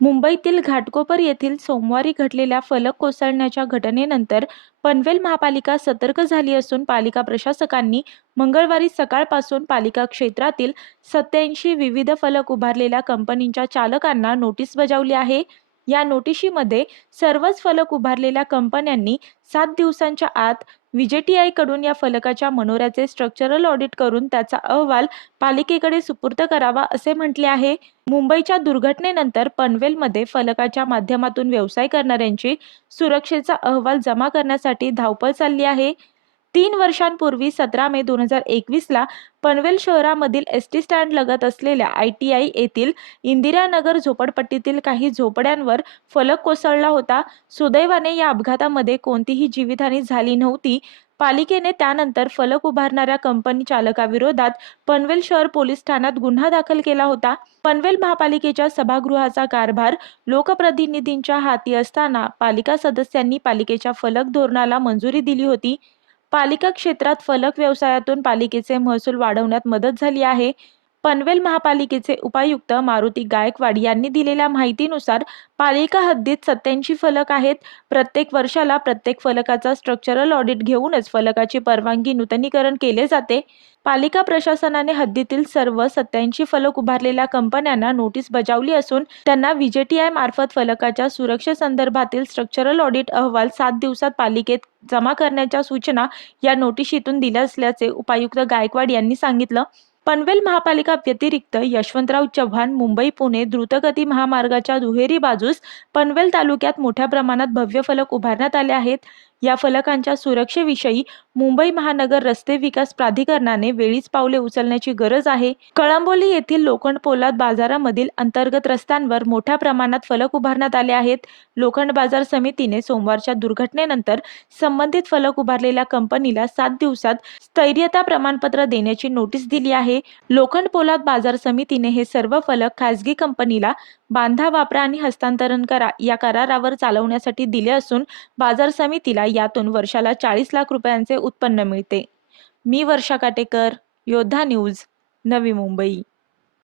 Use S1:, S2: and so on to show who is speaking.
S1: मुंबईतील घाटकोपर येथील सोमवारी घडलेल्या फलक कोसळण्याच्या घटनेनंतर पनवेल महापालिका सतर्क झाली असून पालिका प्रशासकांनी मंगळवारी सकाळपासून पालिका क्षेत्रातील सत्याऐंशी विविध फलक उभारलेल्या कंपनीच्या चालकांना नोटीस बजावली आहे. या नोटिशीमध्ये सर्वच फलक उभारलेल्या कंपन्यांनी सात दिवसांच्या आत VJTI कडून या फलकाच्या मनोऱ्याचे स्ट्रक्चरल ऑडिट करून त्याचा अहवाल पालिकेकडे सुपूर्द करावा असे म्हटले आहे. मुंबईच्या दुर्घटनेनंतर पनवेलमध्ये फलकाच्या माध्यमातून व्यवसाय करणाऱ्यांची सुरक्षेचा अहवाल जमा करण्यासाठी धावपळ चालली आहे. तीन वर्षांपूर्वी सतरा मे दोन हजार एकवीसला पनवेल शहरामधील एस टी स्टँड लगत असलेल्या आय टी आय येथील इंदिरानगर झोपडपट्टीतील काही झोपड्यांवर फलक कोसळला होता. सुदैवाने या अपघातामध्ये कोणतीही जीवितहानी झाली नव्हती. पालिकेने त्यानंतर फलक उभारणाऱ्या कंपनी चालकाविरोधात पनवेल शहर पोलीस ठाण्यात गुन्हा दाखल केला होता. पनवेल महापालिकेच्या सभागृहाचा कारभार लोकप्रतिनिधींच्या हाती असताना पालिका सदस्यांनी पालिकेच्या फलक धोरणाला मंजुरी दिली होती. पालिका क्षेत्रात फलक व्यवसायातून पालिकेचे महसूल वाढवण्यात मदत झाली आहे. पनवेल महापालिकेचे उपायुक्त मारुती गायकवाड यांनी दिलेल्या माहितीनुसार पालिका हद्दीत सत्याऐंशी फलक आहेत. प्रत्येक वर्षाला प्रत्येक फलकाचा स्ट्रक्चरल ऑडिट घेऊनच फलकाची परवानगी नूतनीकरण केले जाते. पालिका प्रशासनाने हद्दीतील सर्व सत्याऐंशी फलक उभारलेल्या कंपन्यांना नोटीस बजावली असून त्यांना व्हीजेटीआय मार्फत फलकाच्या सुरक्षेसंदर्भातील स्ट्रक्चरल ऑडिट अहवाल सात दिवसात पालिकेत जमा करण्याच्या सूचना या नोटिशीतून दिल्या असल्याचे उपायुक्त गायकवाड यांनी सांगितलं. पनवेल महापालिका व्यतिरिक्त यशवंतराव चव्हाण मुंबई पुणे द्रुतगती महामार्गाच्या दुहेरी बाजूस पनवेल तालुक्यात मोठ्या प्रमाणात भव्य फलक उभारण्यात आले आहेत. या फलकांच्या सुरक्षेविषयी मुंबई महानगर रस्ते विकास प्राधिकरणाने वेळीच पावले उचलण्याची गरज आहे. कळंबोली येथील लोखंड पोलाद बाजारामधील अंतर्गत रस्त्यांवर मोठ्या प्रमाणात फलक उभारण्यात आले आहेत. लोखंड बाजार समितीने सोमवारच्या दुर्घटनेनंतर संबंधित फलक उभारलेल्या कंपनीला सात दिवसात स्थैर्यता प्रमाणपत्र देण्याची नोटीस दिली आहे. लोखंड पोलाद बाजार समितीने हे सर्व फलक खासगी कंपनीला बांधा वापरा आणि हस्तांतरण करा या करारावर चालवण्यासाठी दिले असून बाजार समितीला यातून वर्षाला चाळीस लाख रुपयांचे उत्पन्न मिळते. मी वर्षा काटेकर योद्धा न्यूज नवी मुंबई.